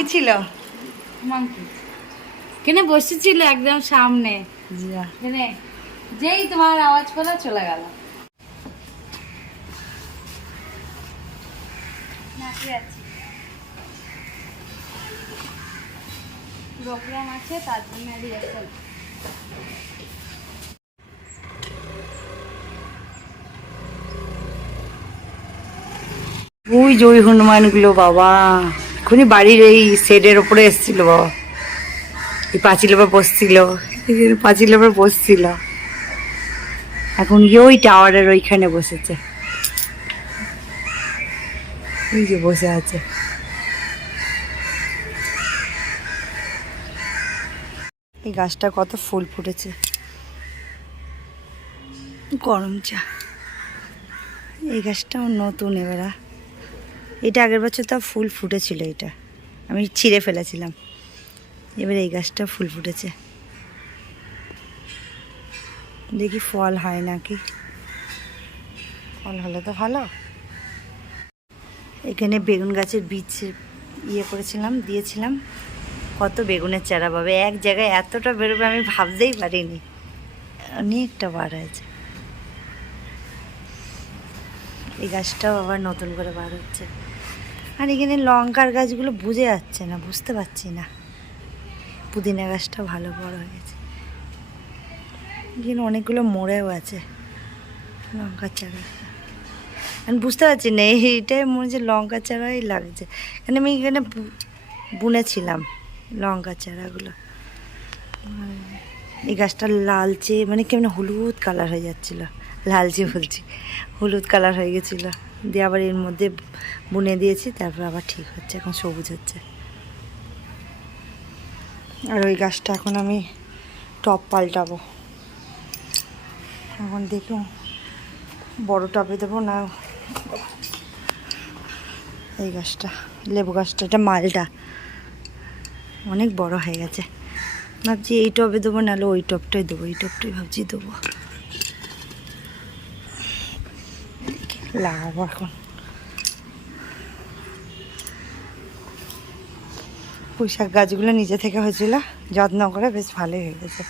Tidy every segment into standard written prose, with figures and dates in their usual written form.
কি ছিল? মাংকি কেনে বসেছিল একদম সামনে, কেনে যেই তোমার আওয়াজ পেলো চলে গেল। প্রোগ্রাম আছে তার জন্য রিহার্সাল। ওই যে ওই হনুমানগুলো বাবা এখনই বাড়ির এই শেডের ওপরে এসেছিল বাবা, এই পাঁচিলের ওপর বসছিল, পাঁচিলের ওপর বসছিল। এখন গিয়ে ওই টাওয়ারের ওইখানে বসেছে, ওই যে বসে আছে। এই গাছটা কত ফুল ফুটেছে, গরম চা। এই গাছটাও নতুন এবার, এটা আগের বছর তো ফুল ফুটেছিল, এটা আমি ছিঁড়ে ফেলেছিলাম। এবার এই গাছটা ফুল ফুটেছে, দেখি ফল হয় নাকি, ফল হলে তো ভালো। এখানে বেগুন গাছের বীজ করেছিলাম, দিয়েছিলাম। কত বেগুনের চারা পাবে, এক জায়গায় এতটা বেরোবে আমি ভাবতেই পারিনি, অনেকটা বার হয়েছে। এই গাছটাও আবার নতুন করে বার হচ্ছে। আর এখানে লঙ্কার গাছগুলো বুঝে যাচ্ছে না, বুঝতে পারছি না। পুদিনা গাছটা ভালো বড় হয়ে গেছে, এখানে অনেকগুলো মরেও আছে লঙ্কার চারা। আমি বুঝতে পারছি না, এইটাই মনে হচ্ছে লঙ্কার চারাই লাগছে, কারণ আমি এখানে বুনেছিলাম লঙ্কার চারাগুলো। এই গাছটা লালচে, মানে কেমন হলুদ কালার হয়ে যাচ্ছিলো, লালচে বলছি, হলুদ কালার হয়ে গেছিলো। দিয়ে আবার এর মধ্যে বুনে দিয়েছি, তারপর আবার ঠিক হচ্ছে, এখন সবুজ হচ্ছে। আর ওই গাছটা এখন আমি টব পাল্টাবো, এখন দেখুন বড় টবে দেবো না। এই গাছটা লেবু গাছটা, এটা মালটা অনেক বড় হয়ে গেছে, ভাবছি এই টবে দেবো, নাহলে ওই টবটাই দেবো, এই টবটাই ভাবছি দেবো। লাগাবো এখন। পুঁইশাক গাছগুলো নিজে থেকে হয়েছিল, যত্ন করে বেশ ভালোই হয়ে গেছে,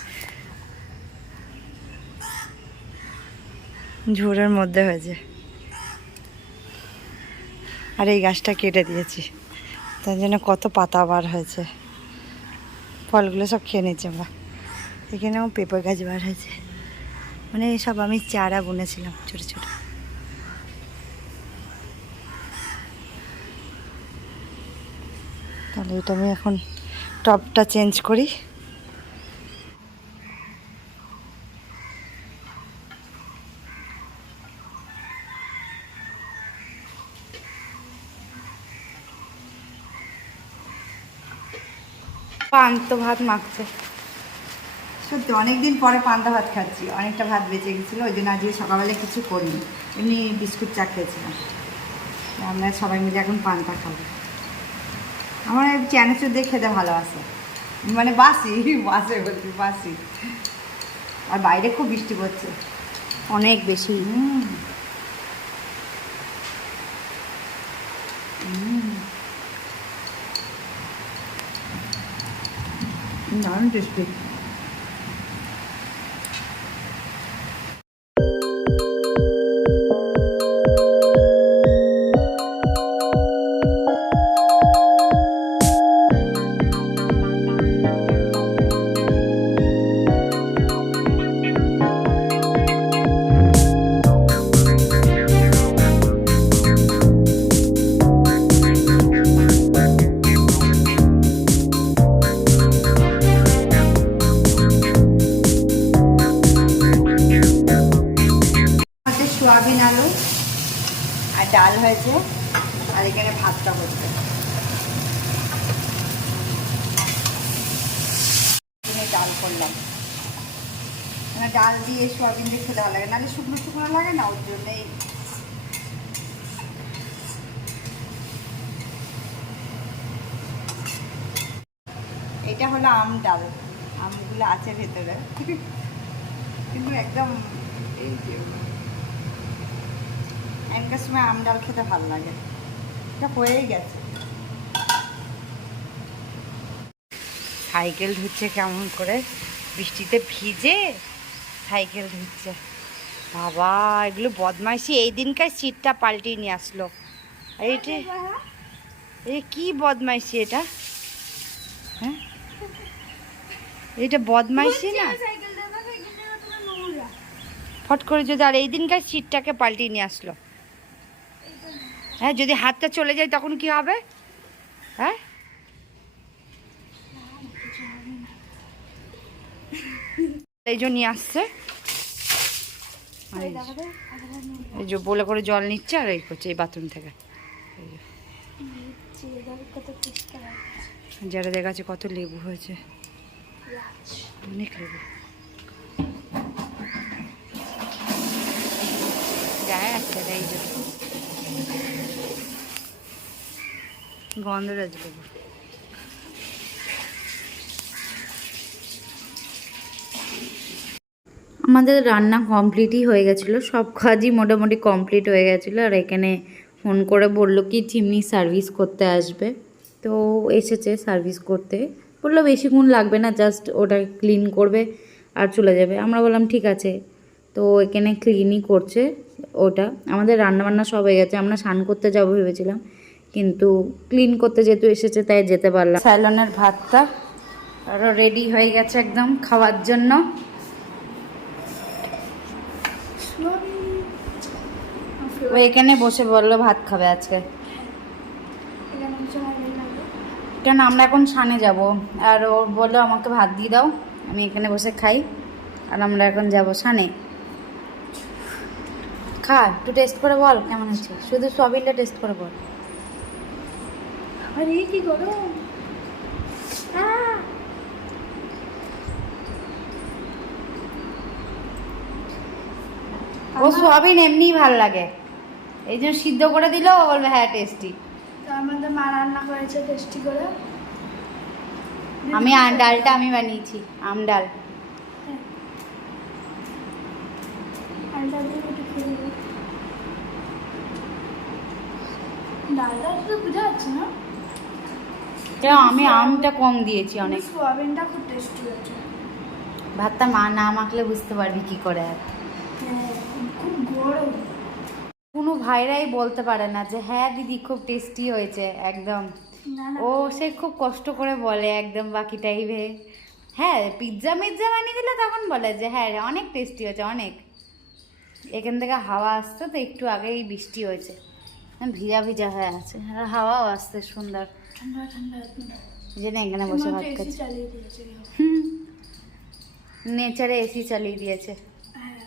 ঝোড়ের মধ্যে হয়েছে। আর এই গাছটা কেটে দিয়েছি, তার জন্য কত পাতা বার হয়েছে, ফলগুলো সব খেয়ে নিচ্ছে আমরা। এখানেও পেঁপে গাছ বার হয়েছে, মানে সব আমি চারা বুনেছিলাম ছোটো ছোটো। তাহলে এটা আমি এখন টবটা চেঞ্জ করি। পান্তা ভাত মাখছে, সত্যি অনেকদিন পরে পান্তা ভাত খাচ্ছি, অনেকটা ভাত বেঁচে গেছিলো, ওই জন্য আজকে সকালবেলা কিছু করিনি, এমনি বিস্কুট চা খেয়েছিলাম। আমরা সবাই মিলে এখন পান্তা খাবো। আমার চানাচুর দিয়ে খেতে ভালোবাসে, মানে বাসি বাসে বলছি বাসি। আর বাইরে খুব বৃষ্টি পড়ছে, অনেক বেশি। দারুণ টেস্টি। সোয়াবিন আলু আর ডাল হয়েছে, আর এখানে ভাতটা হচ্ছে, ডাল করলাম। মানে ডাল দিয়ে সোয়াবিন দিয়ে খেতে ভালো লাগে, নাহলে শুকনো শুকনো লাগে না, ওর জন্যই। এটা হলো আম ডাল, আমগুলো আছে ভেতরে, কিন্তু একদম এই যে এখনকার সময় আম ডাল খেতে ভালো লাগে। এটা হয়েই গেছে, সাইকেল ধুচ্ছে কেমন করে, বৃষ্টিতে ভিজে সাইকেল ধুচ্ছে। বাবা এগুলো বদমাইশি, এই দিনকার সিটটা পাল্টিয়ে নিয়ে আসলো। এইটা এই কি বদমাইশি এটা, হ্যাঁ এটা বদমাইশি না। ফট করে যদি আর এই দিনকার সিটটাকে পাল্টিয়ে নিয়ে আসলো, হ্যাঁ যদি হাতটা চলে যায় তখন কি হবে? হ্যাঁ এই জন্য নিয়ে আসছে, এই যে বলে করে জল নিচ্ছে আর এই করছে এই বাথরুম থেকে। যারা দেখাচ্ছে কত লেবু হয়েছে, অনেক লেবু। যায় আছে এই যে গন্ধরাজ লেবু। আমাদের রান্না কমপ্লিটই হয়ে গেছিলো, সব কাজই মোটামুটি কমপ্লিট হয়ে গেছিলো। আর এখানে ফোন করে বললো কি চিমনি সার্ভিস করতে আসবে, তো এসেছে সার্ভিস করতে। বললো বেশিক্ষণ লাগবে না, জাস্ট ওটা ক্লিন করবে আর চলে যাবে। আমরা বললাম ঠিক আছে, তো এখানে ক্লিনই করছে ওটা। আমাদের রান্নাবান্না সব হয়ে গেছে, আমরা স্নান করতে যাবো ভেবেছিলাম, কিন্তু ক্লিন করতে যেহেতু এসেছে তাই যেতে পারলাম। স্যালনের ভাতটা আরও রেডি হয়ে গেছে একদম খাওয়ার জন্য। ও এখানে বসে বললো ভাত খাবে আজকে, কেন আমরা এখন সানে যাব। আর ও বললো আমাকে ভাত দিয়ে দাও, আমি এখানে বসে খাই। আর আমরা এখন যাব সানে। খা, একটু টেস্ট করে বল কেমন হচ্ছে, শুধু সয়াবিনটা টেস্ট করে বল। আরে কি গরম! ও সয়াবিন এমনিই ভাল লাগে, এই জন্য সিদ্ধ করে দিলেও ও বলবে হ্যাঁ টেস্টি। তার মধ্যে মা রান্না করেছে টেস্টি করে। আমি ডালটা আমি বানিয়েছি, আম ডাল। ডালটা দিয়ে একটু খেয়ে দেবো। ডালটা তো বোঝা যাচ্ছে না, আমি আমটা কম দিয়েছি অনেক। সোয়াবিনটা খুব টেস্টি হয়েছে। ভাতটা মা না মাখলে বুঝতে পারবি কি করে। আর হ্যাঁ, খুব গরম। কোনো ভাইরাই বলতে পারে না যে হ্যাঁ দিদি খুব টেস্টি হয়েছে একদম। না না, ও সে খুব কষ্ট করে বলে একদম বাকি টাইমে। হ্যাঁ পিৎজা মিৎজা বানিয়ে দিলে তখন বলে যে হ্যাঁ রে অনেক টেস্টি হয়েছে অনেক। এখান থেকে হাওয়া আসছে তো, একটু আগেই বৃষ্টি হয়েছে, ভিজা ভিজা হয়ে আছে আর হাওয়াও আসছে সুন্দর, ঠান্ডা ঠান্ডা এই জন্য এখানে বসে ভাত এসি খাচ্ছি। চালিয়ে দিয়েছে। নেচারে এসি চালিয়ে দিয়েছে। হ্যাঁ,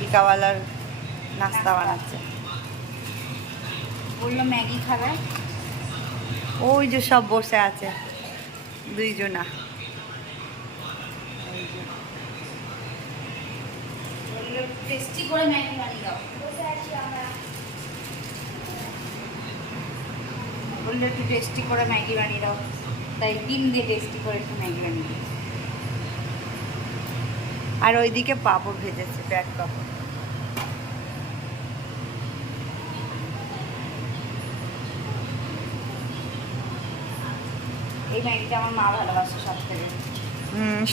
বিকাওয়ালার নাস্তা বানাচ্ছে। বললো ম্যাগি খাবে, ওই যে সব বসে আছে দুইজনা। বললো টেস্টি করে ম্যাগি বানিয়ে দাও। বললো একটু টেস্টি করে ম্যাগি বানিয়ে দাও, তাই ডিম দিয়ে টেস্টি করে একটু ম্যাগি বানিয়ে দিই। আর ওইদিকে পাঁপড় ভেজেছে, ব্যাগ পাঁপড়। এই ম্যাগিটা আমার মা ভালোবাসে সব থেকে।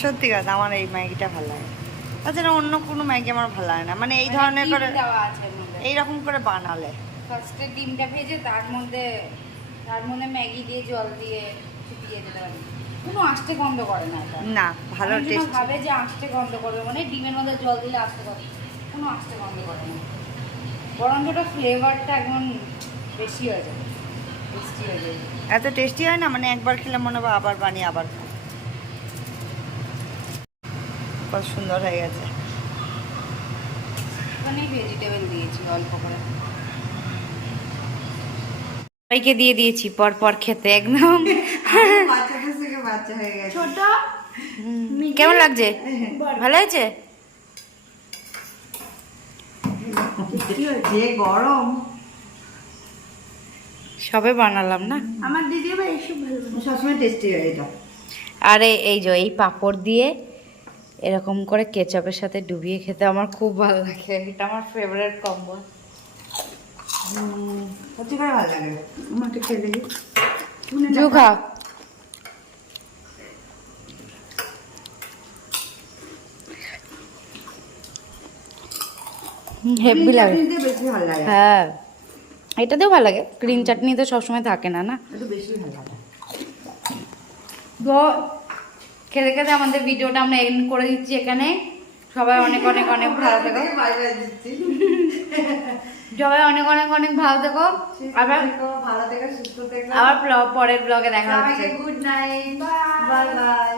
সত্যি কথা, আমার এই ম্যাগিটা ভালো লাগে। তাছাড়া অন্য কোনো ম্যাগি আমার ভালো লাগে না, মানে এই ধরনের করে দেওয়া আছে এর মধ্যে। এইরকম করে বানালে। ফার্স্টে ডিমটা ভেজে তার মধ্যে ম্যাগি দিয়ে জল দিয়ে ফুটিয়ে দিতে পারি, কোনো আষ্টে গন্ধ করে না এটা। না, ভালো অনেকজনা টেস্ট। ভাবে যে আষ্টে গন্ধ করবে, মানে ডিমের মধ্যে জল দিলে আষ্টে গন্ধ, কোনো আষ্টে গন্ধ করে না, বরং ওটা ফ্লেভারটা একদম বেশি হয়ে যায়, টেস্টি হয়ে যায়। এত টেস্টি হয় না, মানে একবার খেলে মনে হবে আবার বানিয়ে আবার খাও। কত সুন্দর হয়ে গেছে। ওখানে ভেজিটেবল দিয়েছি অল্প করে। সবাইকে দিয়ে দিয়েছি পর পর খেতে একদম। বাচ্চাদের থেকে বাচ্চা হয়ে গেছে। ছোট কেমন লাগছে? ভালো হয়েছে? যে গরম, সবে বানালাম না। আমার দিদি আবার এইসব ভালো বানায়। সবসময় টেস্টি হয় এটা। আরে এই যে এই পাঁপড় দিয়ে এরকম করে কেচাপের সাথে ডুবিয়ে খেতে আমার খুব ভালো লাগে, এটা আমার ফেভারিট কম্বো। সত্যি করে ভালো লাগে। আমাকে খেয়ে দেখি। জু খা। হেভি লাগে। চাটনিতে বেশি ভালো লাগে। হ্যাঁ, এটাতেও ভালো লাগে, গ্রিন চাটনি তো সবসময় থাকে না না। একটু বেশি ভালো লাগে। তো খেতে খেতে আমাদের ভিডিওটা আমরা এন্ড করে দিচ্ছি এখানে। সবাই অনেক অনেক অনেক ভালো থেকো। বাইরে দিচ্ছি। সবাই অনেক অনেক অনেক ভালো থেকো। আবার ভালো থেকে সুস্থ থেকে। আবার পরের ব্লগে দেখা হচ্ছে। সবাইকে গুড নাইট, বাই বাই।